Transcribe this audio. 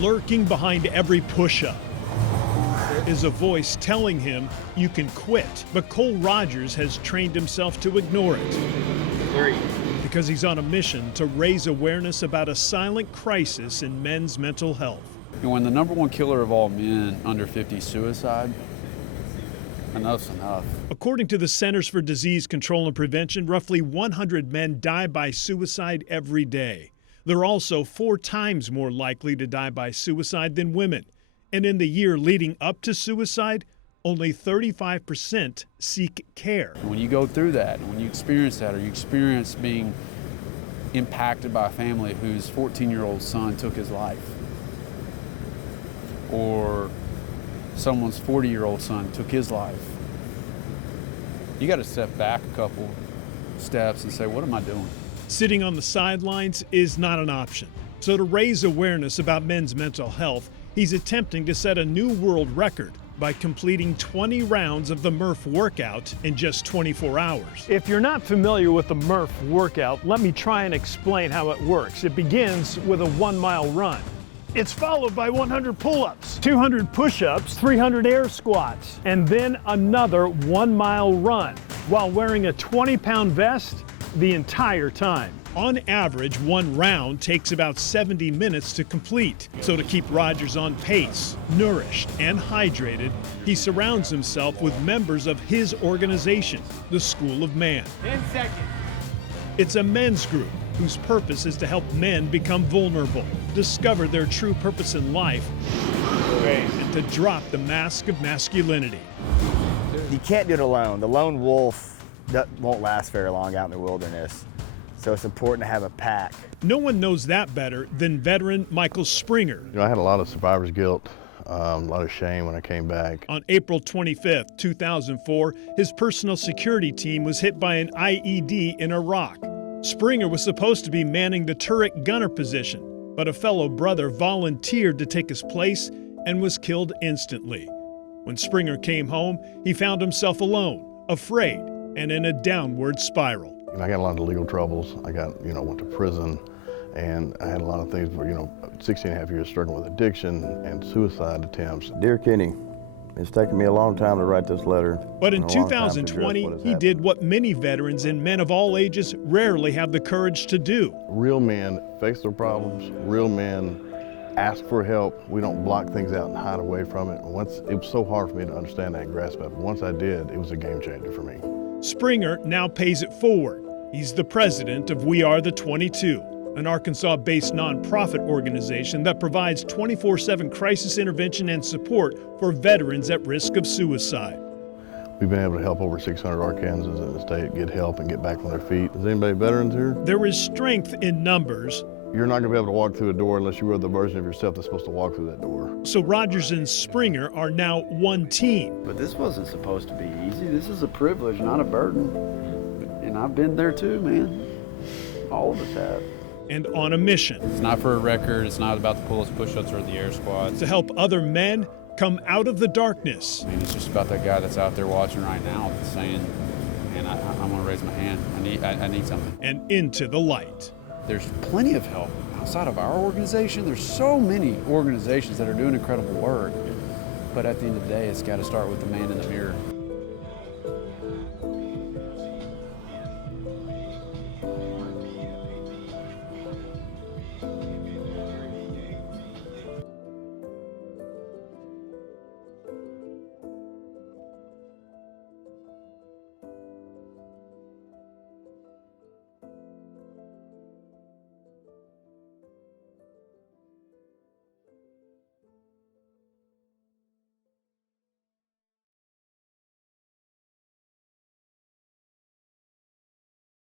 lurking behind every push-up. There is a voice telling him you can quit, but Cole Rogers has trained himself to ignore it. 3. Because he's on a mission to raise awareness about a silent crisis in men's mental health. And when the #1 killer of all men under 50 is suicide, enough's enough. According to the Centers for Disease Control and Prevention, roughly 100 men die by suicide every day. They're also 4 times more likely to die by suicide than women. And in the year leading up to suicide, only 35% seek care. When you go through that, and when you experience that, or you experience being impacted by a family whose 14-year-old son took his life, or someone's 40-year-old son took his life, you got to step back a couple steps and say, what am I doing? Sitting on the sidelines is not an option. So to raise awareness about men's mental health, he's attempting to set a new world record by completing 20 rounds of the Murph workout in just 24 hours. If you're not familiar with the Murph workout, let me try and explain how it works. It begins with a 1-mile run. It's followed by 100 pull-ups, 200 push-ups, 300 air squats, and then another 1-mile run while wearing a 20-pound vest the entire time. On average, 1 round takes about 70 minutes to complete. So to keep Rogers on pace, nourished, and hydrated, he surrounds himself with members of his organization, the School of Man. 10 seconds. It's a men's group whose purpose is to help men become vulnerable, discover their true purpose in life, and to drop the mask of masculinity. You can't do it alone. The lone wolf won't last very long out in the wilderness. So it's important to have a pack. No one knows that better than veteran Michael Springer. I had a lot of survivor's guilt, a lot of shame when I came back. On April 25th, 2004, his personal security team was hit by an IED in Iraq. Springer was supposed to be manning the turret gunner position, but a fellow brother volunteered to take his place and was killed instantly. When Springer came home, he found himself alone, afraid, and in a downward spiral. I got a lot of legal troubles. I went to prison, and I had a lot of things where, 16 and a half years struggling with addiction and suicide attempts. Dear Kenny, it's taken me a long time to write this letter. But in 2020, he did what many veterans and men of all ages rarely have the courage to do. Real men face their problems. Real men ask for help. We don't block things out and hide away from it. It was so hard for me to understand that and grasp it, but once I did, it was a game changer for me. Springer now pays it forward. He's the president of We Are the 22, an Arkansas-based nonprofit organization that provides 24/7 crisis intervention and support for veterans at risk of suicide. We've been able to help over 600 Arkansans in the state get help and get back on their feet. Is anybody veterans here? There is strength in numbers. You're not going to be able to walk through a door unless you are the version of yourself that's supposed to walk through that door. So Rogers and Springer are now one team. But this wasn't supposed to be easy. This is a privilege, not a burden. And I've been there too, man. All of us have. And on a mission. It's not for a record. It's not about the pull-ups, push-ups, or the air squats. To help other men come out of the darkness. I mean, it's just about that guy that's out there watching right now that's saying, man, I'm going to raise my hand. I need something. And into the light. There's plenty of help outside of our organization. There's so many organizations that are doing incredible work. But at the end of the day, it's got to start with the man in the mirror.